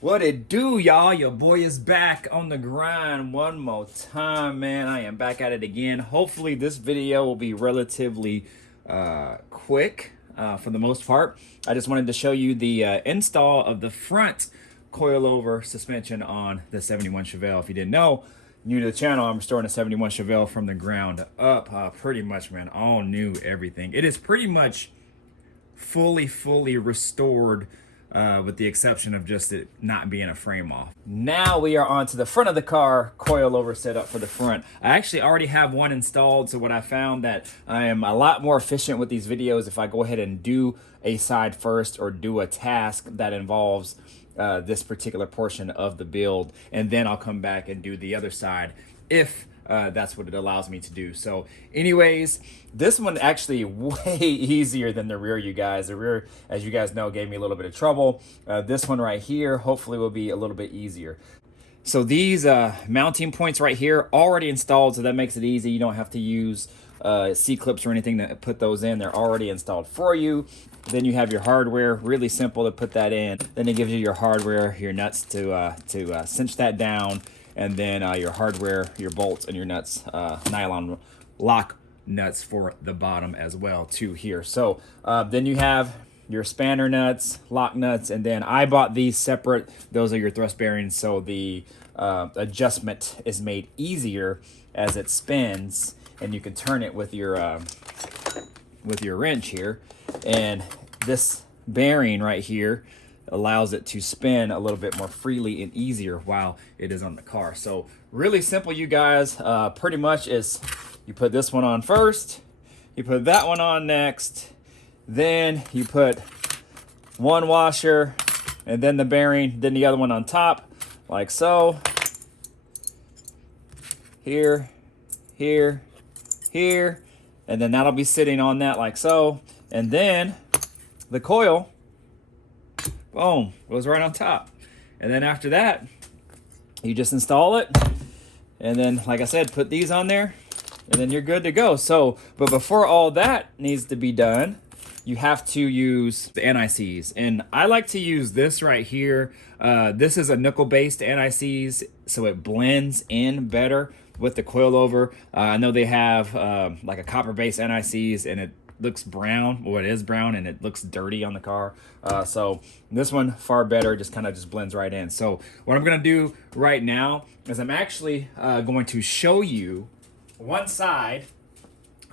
What it do, y'all? Your boy is back on the grind one more time, man. I am back at it again. Hopefully this video will be relatively quick for the most part. I just wanted to show you the install of the front coilover suspension on the 71 Chevelle. If you didn't know, new to the channel, I'm restoring a 71 Chevelle from the ground up. Pretty much, man, all new, everything. It is pretty much fully restored, with the exception of just it not being a frame off. Now we are on to the front of the car, coilover setup for the front. I actually already have one installed, so what I found that I am a lot more efficient with these videos if I go ahead and do a side first or do a task that involves this particular portion of the build, and then I'll come back and do the other side if that's what it allows me to do. So anyways, this one actually way easier than the rear, you guys. The rear, as you guys know, gave me a little bit of trouble. This one right here hopefully will be a little bit easier. So these mounting points right here already installed, so that makes it easy. You don't have to use C-clips or anything to put those in. They're already installed for you. Then you have your hardware, really simple to put that in. Then it gives you your hardware, your nuts to cinch that down, and then your hardware, your bolts and your nuts, nylon lock nuts for the bottom as well too here. So then you have your spanner nuts, lock nuts, and then I bought these separate. Those are your thrust bearings, so the adjustment is made easier as it spins, and you can turn it with your wrench here. And this bearing right here allows it to spin a little bit more freely and easier while it is on the car. So really simple, you guys. Pretty much is you put this one on first, you put that one on next, then you put one washer and then the bearing, then the other one on top, like so. Here, here, here, and then that'll be sitting on that like so. And then the coil, boom, goes right on top. And then after that, you just install it. And then, like I said, put these on there, and then you're good to go. So, but before all that needs to be done, you have to use the NICs. And I like to use this right here. This is a nickel-based NICs, so it blends in better with the coilover. I know they have like a copper-based NICs, and it looks brown. Well, it is brown, and it looks dirty on the car. So this one far better, just kind of just blends right in. So what I'm gonna do right now is I'm actually going to show you one side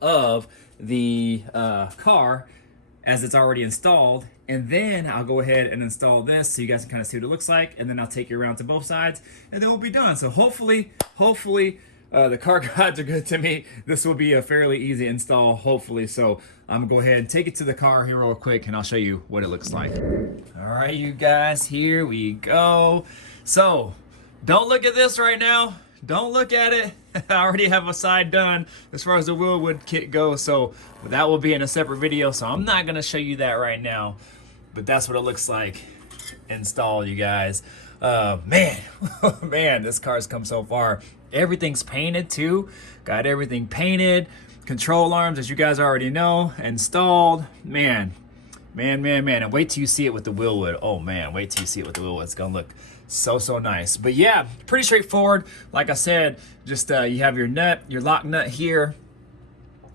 of the car as it's already installed, and then I'll go ahead and install this so you guys can kind of see what it looks like, and then I'll take you around to both sides, and then we'll be done. So hopefully the car gods are good to me. This will be a fairly easy install, hopefully. So I'm gonna go ahead and take it to the car here real quick, and I'll show you what it looks like. All right, you guys, here we go. So don't look at this right now. Don't look at it. I already have a side done as far as the Willwood kit goes, so that will be in a separate video, so I'm not gonna show you that right now, but that's what it looks like installed, you guys. Man, man, this car's come so far. Everything's painted too. Got everything painted. Control arms, as you guys already know, installed. Man. And wait till you see it with the Willwood. Oh man, wait till you see it with the Willwood. It's gonna look so nice. But yeah, pretty straightforward. Like I said, just you have your nut, your lock nut here.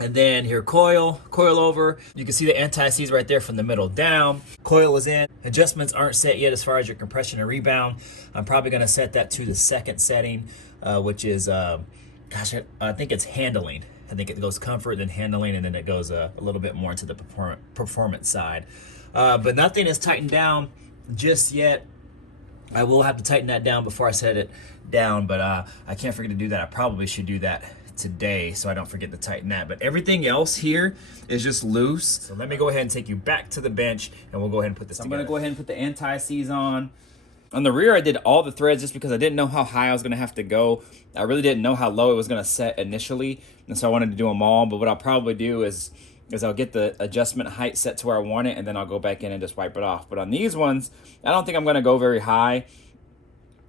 And then here, coil over. You can see the anti-seize right there from the middle down. Coil is in. Adjustments aren't set yet as far as your compression and rebound. I'm probably gonna set that to the second setting, which is, gosh, I think it's handling. I think it goes comfort, then handling, and then it goes a little bit more into the performance side. But nothing is tightened down just yet. I will have to tighten that down before I set it down, but I can't forget to do that. I probably should do that today so I don't forget to tighten that. But everything else here is just loose. So let me go ahead and take you back to the bench and we'll go ahead and put this together. I'm gonna go ahead and put the anti-seize on. On the rear, I did all the threads just because I didn't know how high I was gonna have to go. I really didn't know how low it was gonna set initially, and so I wanted to do them all. But what I'll probably do is I'll get the adjustment height set to where I want it, and then I'll go back in and just wipe it off. But on these ones, I don't think I'm gonna go very high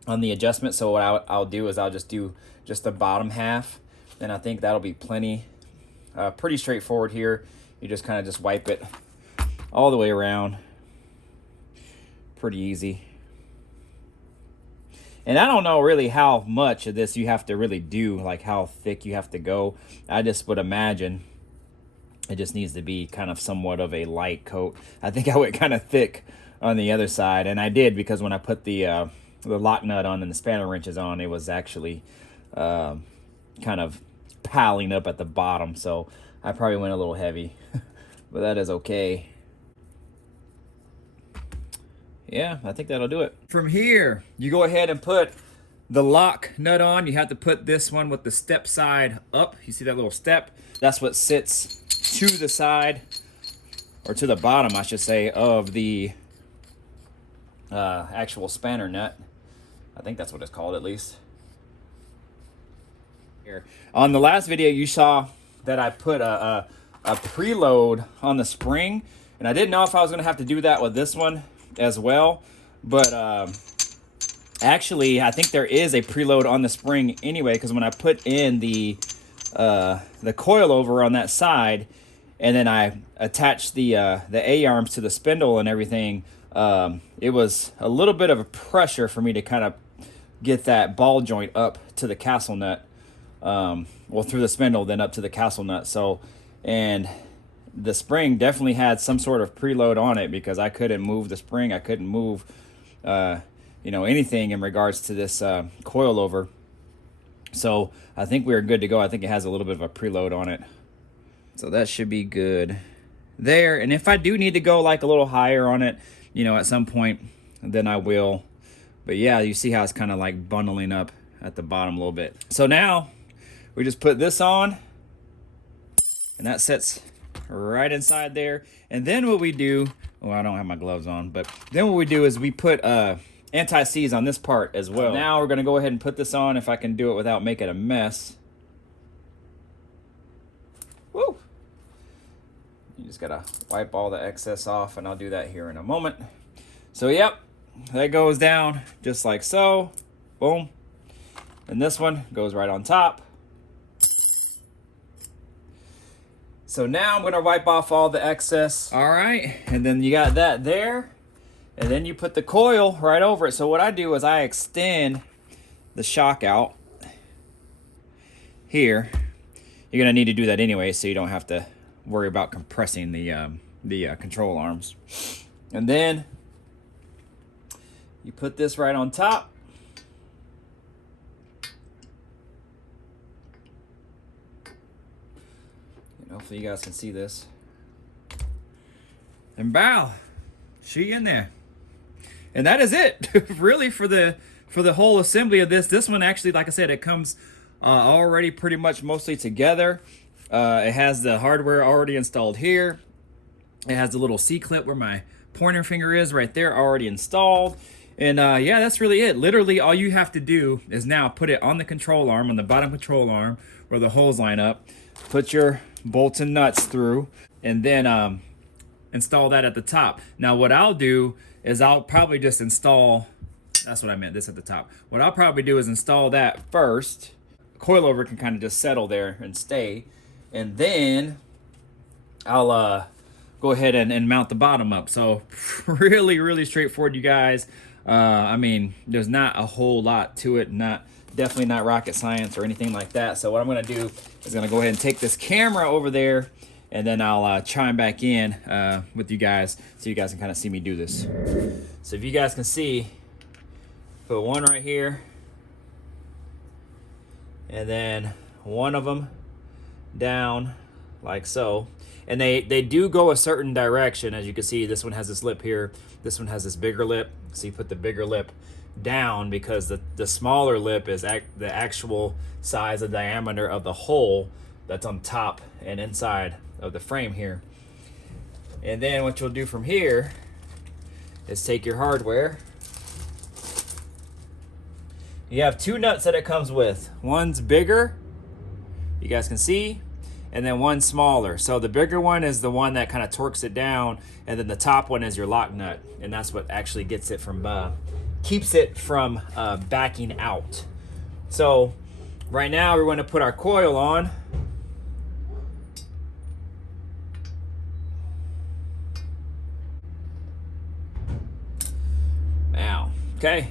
on the adjustment. So what I'll do is I'll just do just the bottom half, and I think that'll be plenty. Pretty straightforward here. You just kind of just wipe it all the way around. Pretty easy. And I don't know really how much of this you have to really do, like how thick you have to go. I just would imagine it just needs to be kind of somewhat of a light coat. I think I went kind of thick on the other side, and I did because when I put the lock nut on and the spanner wrenches on, it was actually kind of piling up at the bottom. So I probably went a little heavy, but that is okay. Yeah, I think that'll do it. From here, you go ahead and put the lock nut on. You have to put this one with the step side up. You see that little step? That's what sits to the side, or to the bottom, I should say, of the actual spanner nut. I think that's what it's called, at least. Here. On the last video, you saw that I put a preload on the spring, and I didn't know if I was gonna have to do that with this one as well, but actually I think there is a preload on the spring anyway, because when I put in the coilover on that side, and then I attached the A-arms to the spindle and everything, it was a little bit of a pressure for me to kind of get that ball joint up to the castle nut, well, through the spindle, then up to the castle nut. So, and the spring definitely had some sort of preload on it, because I couldn't move the spring. I couldn't move, you know, anything in regards to this coilover. So I think we're good to go. I think it has a little bit of a preload on it. So that should be good there. And if I do need to go like a little higher on it, you know, at some point, then I will. But yeah, you see how it's kind of like bundling up at the bottom a little bit. So now we just put this on, and that sets right inside there. And then what we do, well, I don't have my gloves on, but then what we do is we put anti-seize on this part as well. So now we're gonna go ahead and put this on, if I can do it without making a mess. Woo! You just gotta wipe all the excess off, and I'll do that here in a moment. So yep, that goes down just like so. Boom. And this one goes right on top. So now I'm gonna wipe off all the excess. All right, and then you got that there, and then you put the coil right over it. So what I do is I extend the shock out here. You're gonna need to do that anyway, so you don't have to worry about compressing the control arms. And then you put this right on top. Hopefully you guys can see this. And bow, she in there. And that is it, really, for the whole assembly of this. This one actually, like I said, it comes already pretty much mostly together. It has the hardware already installed here. It has the little C-clip where my pointer finger is right there, already installed. And yeah, that's really it. Literally, all you have to do is now put it on the control arm, on the bottom control arm, where the holes line up. Put your bolts and nuts through, and then install that at the top. Now what I'll do is I'll probably just install, that's what I meant, this at the top. What I'll probably do is install that first. Coilover can kind of just settle there and stay, and then I'll go ahead and mount the bottom up. So really straightforward, you guys. I mean, there's not a whole lot to it, not definitely not rocket science or anything like that. So what I'm gonna do is gonna go ahead and take this camera over there, and then I'll chime back in with you guys so you guys can kind of see me do this. So if you guys can see, put one right here, and then one of them down like so. And they do go a certain direction. As you can see, this one has this lip here, this one has this bigger lip. So you put the bigger lip down because the smaller lip is the actual size and diameter of the hole that's on top and inside of the frame here. And then what you'll do from here is take your hardware. You have two nuts that it comes with. One's bigger, you guys can see, and then one smaller. So the bigger one is the one that kind of torques it down, and then the top one is your lock nut, and that's what actually gets it from keeps it from backing out. So right now we're going to put our coil on. Now, okay,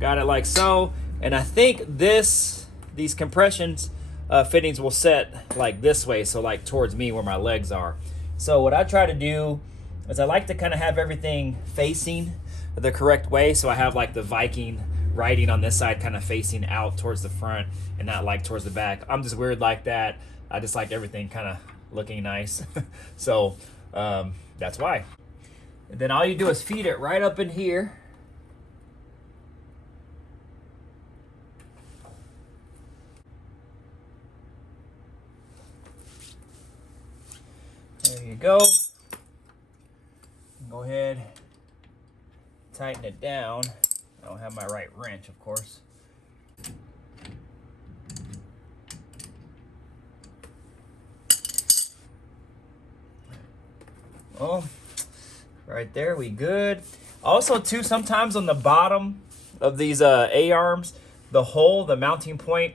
got it like so, and I think these compressions fittings will set like this way, so like towards me where my legs are. So what I try to do is I like to kind of have everything facing the correct way, so I have like the Viking writing on this side kind of facing out towards the front and not like towards the back. I'm just weird like that. I just like everything kind of looking nice. So that's why. And then all you do is feed it right up in here. There you go. Go ahead, tighten it down. I don't have my right wrench, of course. Oh, right there, we good. Also, too, sometimes on the bottom of these A-arms, the mounting point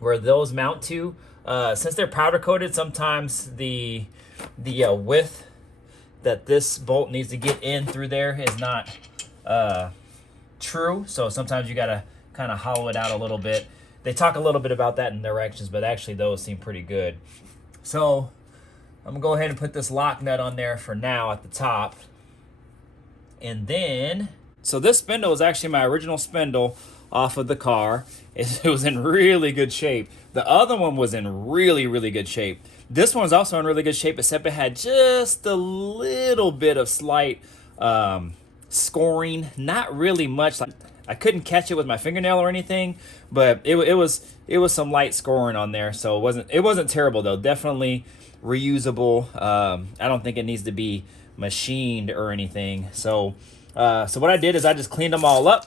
where those mount to, since they're powder coated, sometimes the width that this bolt needs to get in through there is not true. So sometimes you gotta kind of hollow it out a little bit. They talk a little bit about that in directions, but actually those seem pretty good. So I'm gonna go ahead and put this lock nut on there for now at the top. And then, so this spindle is actually my original spindle off of the car. It was in really good shape. The other one was in really, really good shape. This one was also in really good shape, except it had just a little bit of slight scoring. Not really much. I couldn't catch it with my fingernail or anything, but it was some light scoring on there. So it wasn't terrible though. Definitely reusable. I don't think it needs to be machined or anything. So what I did is I just cleaned them all up.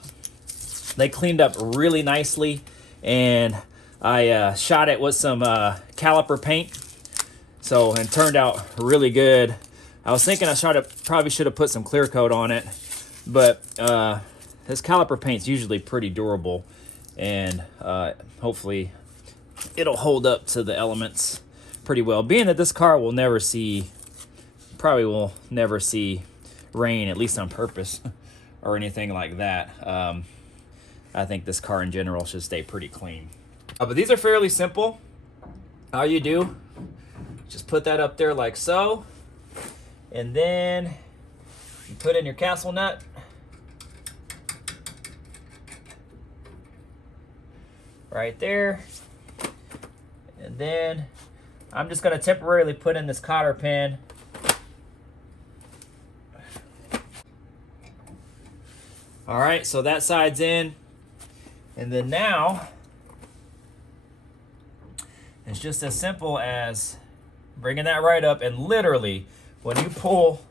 They cleaned up really nicely, and I shot it with some caliper paint. So, and turned out really good. I was thinking probably should have put some clear coat on it, but this caliper paint's usually pretty durable, and hopefully it'll hold up to the elements pretty well. Being that this car probably will never see rain, at least on purpose, or anything like that. I think this car in general should stay pretty clean. But these are fairly simple. All you do, just put that up there like so, and then you put in your castle nut. Right there. And then I'm just gonna temporarily put in this cotter pin. All right, so that side's in. And then now, it's just as simple as bringing that right up, and literally, when you pull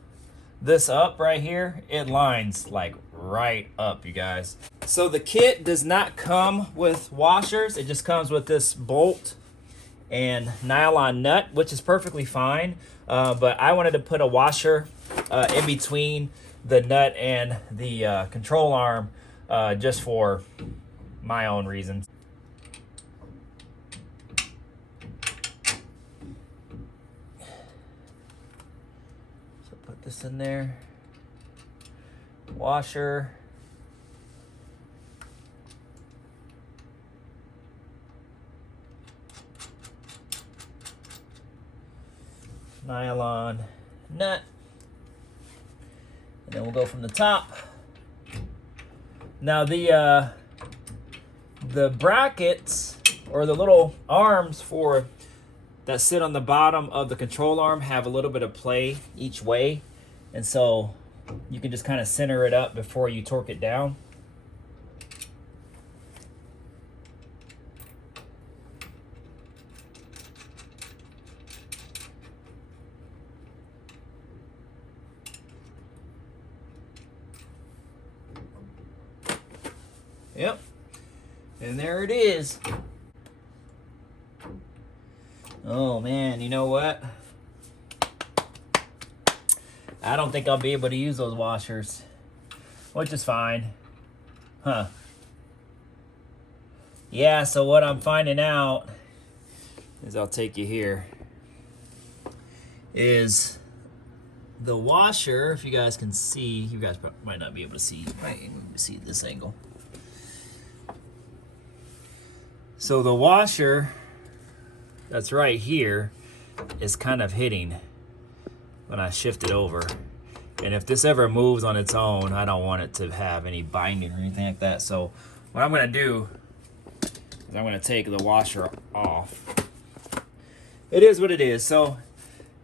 this up right here, it lines like right up, you guys. So the kit does not come with washers. It just comes with this bolt and nylon nut, which is perfectly fine. But I wanted to put a washer in between the nut and the control arm just for my own reasons. So put this in there. Washer. nylon nut. And then we'll go from the top. Now the brackets, or the little arms for that sit on the bottom of the control arm, have a little bit of play each way. And so you can just kind of center it up before you torque it down. Yep. And there it is. Oh man, you know what? I don't think I'll be able to use those washers, which is fine. Huh. Yeah, so what I'm finding out is, I'll take you here, is the washer, if you guys can see, you guys might not be able to see, might even see this angle. So the washer that's right here is kind of hitting when I shift it over. And if this ever moves on its own, I don't want it to have any binding or anything like that. So what I'm gonna do is I'm gonna take the washer off. It is what it is. So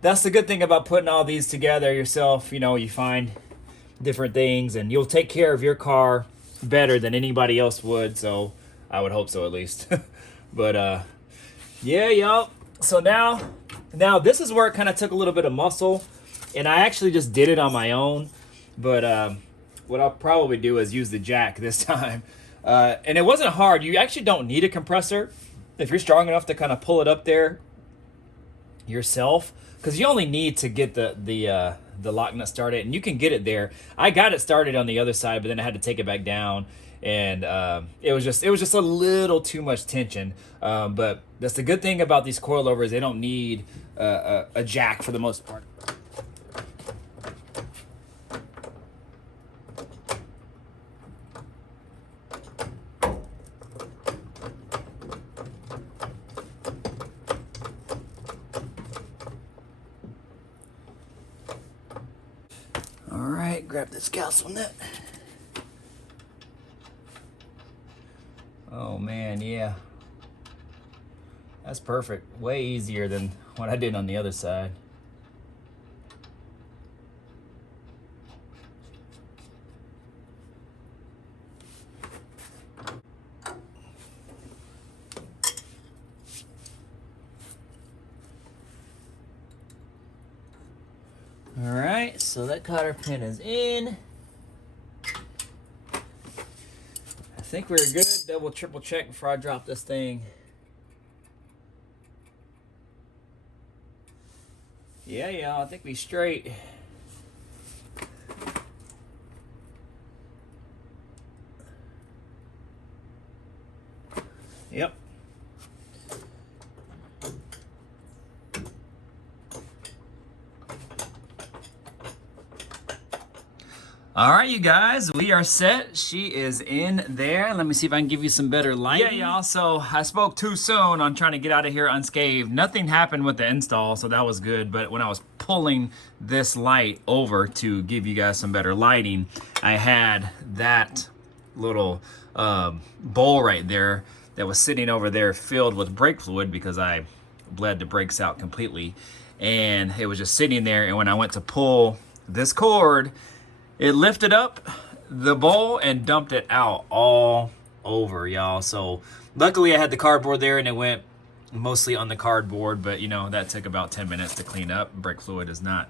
that's the good thing about putting all these together yourself. You know, you find different things and you'll take care of your car better than anybody else would. So I would hope so, at least. But yeah, y'all. So now this is where it kind of took a little bit of muscle, and I actually just did it on my own. But what I'll probably do is use the jack this time. And it wasn't hard. You actually don't need a compressor if you're strong enough to kind of pull it up there yourself, because you only need to get the lock nut started, and you can get it there. I got it started on the other side, but then I had to take it back down. And it was just a little too much tension. But that's the good thing about these coilovers. They don't need a jack for the most part. All right, grab this castle nut. Oh man, yeah. That's perfect. Way easier than what I did on the other side. All right, so that cotter pin is in. I think we're good. Double, triple check before I drop this thing. Yeah, y'all, I think we straight. Yep. All right, you guys, we are set. She is in there. Let me see if I can give you some better light. Yeah, y'all, so I spoke too soon on trying to get out of here unscathed. Nothing happened with the install, so that was good. But when I was pulling this light over to give you guys some better lighting, I had that little bowl right there that was sitting over there filled with brake fluid because I bled the brakes out completely. And it was just sitting there, and when I went to pull this cord, it lifted up the bowl and dumped it out all over, y'all. So luckily I had the cardboard there and it went mostly on the cardboard, but you know, that took about 10 minutes to clean up. Brake fluid is not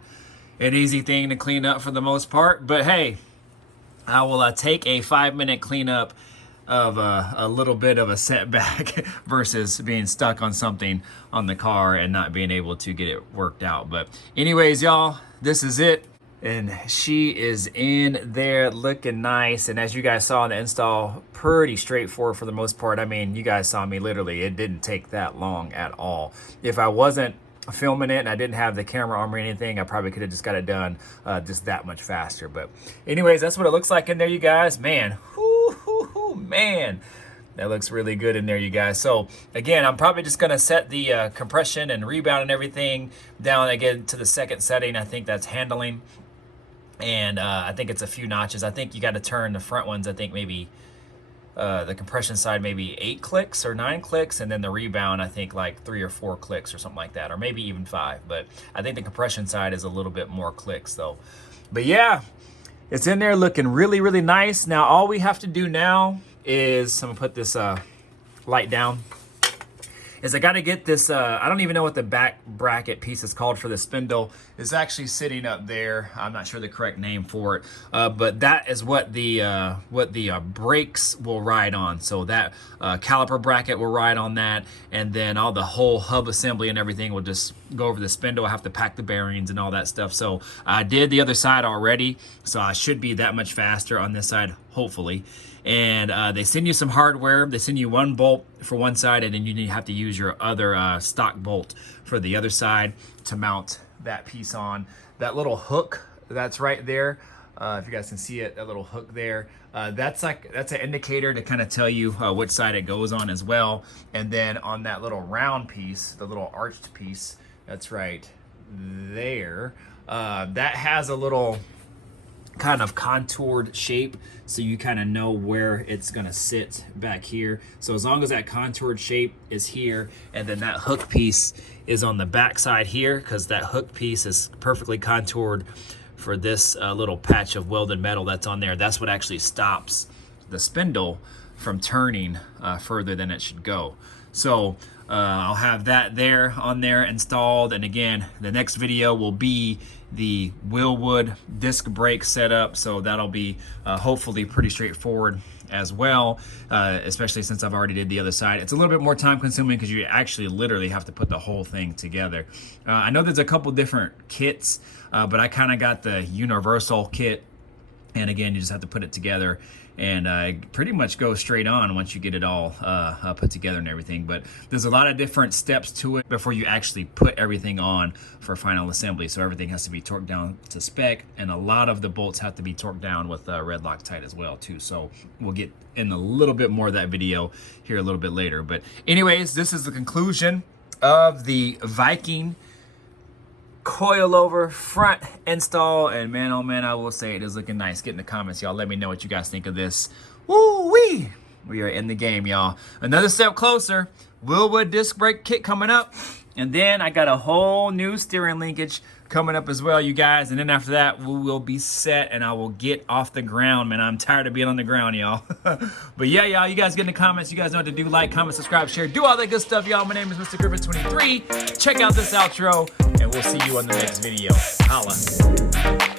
an easy thing to clean up for the most part, but hey, I will take a 5-minute cleanup of a little bit of a setback versus being stuck on something on the car and not being able to get it worked out. But anyways, y'all, this is it. And she is in there looking nice. And as you guys saw in the install, pretty straightforward for the most part. I mean, you guys saw me literally, it didn't take that long at all. If I wasn't filming it and I didn't have the camera arm or anything, I probably could have just got it done just that much faster. But anyways, that's what it looks like in there, you guys. Man, man. That looks really good in there, you guys. So again, I'm probably just gonna set the compression and rebound and everything down again to the second setting. I think that's handling. And I think it's a few notches. I think you got to turn the front ones, I think maybe the compression side maybe 8 clicks or 9 clicks, and then the rebound I think like 3 or 4 clicks or something like that, or maybe even 5. But I think the compression side is a little bit more clicks though. But yeah, it's in there looking really, really nice. Now all we have to do now is, I'm gonna put this light down, is I got to get this, I don't even know what the back bracket piece is called for the spindle. It's actually sitting up there. I'm not sure the correct name for it, but that is what the brakes will ride on. So that caliper bracket will ride on that, and then all the whole hub assembly and everything will just go over the spindle. I have to pack the bearings and all that stuff. So I did the other side already, so I should be that much faster on this side, hopefully. And they send you some hardware. They send you 1 bolt for one side, and then you have to use your other stock bolt for the other side to mount that piece on. That little hook that's right there, if you guys can see it, that little hook there, that's an indicator to kind of tell you which side it goes on as well. And then on that little round piece, the little arched piece, that's right there, that has a little kind of contoured shape, so you kind of know where it's gonna sit back here. So as long as that contoured shape is here, and then that hook piece is on the back side here, because that hook piece is perfectly contoured for this little patch of welded metal that's on there. That's what actually stops the spindle from turning further than it should go. So I'll have that there on there installed, and again, the next video will be the Willwood disc brake setup, so that'll be hopefully pretty straightforward as well, especially since I've already did the other side. It's a little bit more time consuming because you actually literally have to put the whole thing together. I know there's a couple different kits, but I kind of got the universal kit, and again, you just have to put it together and pretty much go straight on once you get it all put together and everything. But there's a lot of different steps to it before you actually put everything on for final assembly. So everything has to be torqued down to spec, and a lot of the bolts have to be torqued down with red Loctite as well too. So we'll get in a little bit more of that video here a little bit later. But anyways, this is the conclusion of the Viking coilover front install, and man, oh man, I will say it is looking nice. Get in the comments, y'all. Let me know what you guys think of this. Woo-wee! We are in the game, y'all. Another step closer. Willwood disc brake kit coming up, and then I got a whole new steering linkage coming up as well, you guys. And then after that, we will be set, and I will get off the ground, man. I'm tired of being on the ground, y'all. But yeah, y'all, you guys get in the comments. You guys know what to do. Like, comment, subscribe, share, do all that good stuff, y'all. My name is Mr. Griffin23. Check out this outro, and we'll see you on the next video. Holla.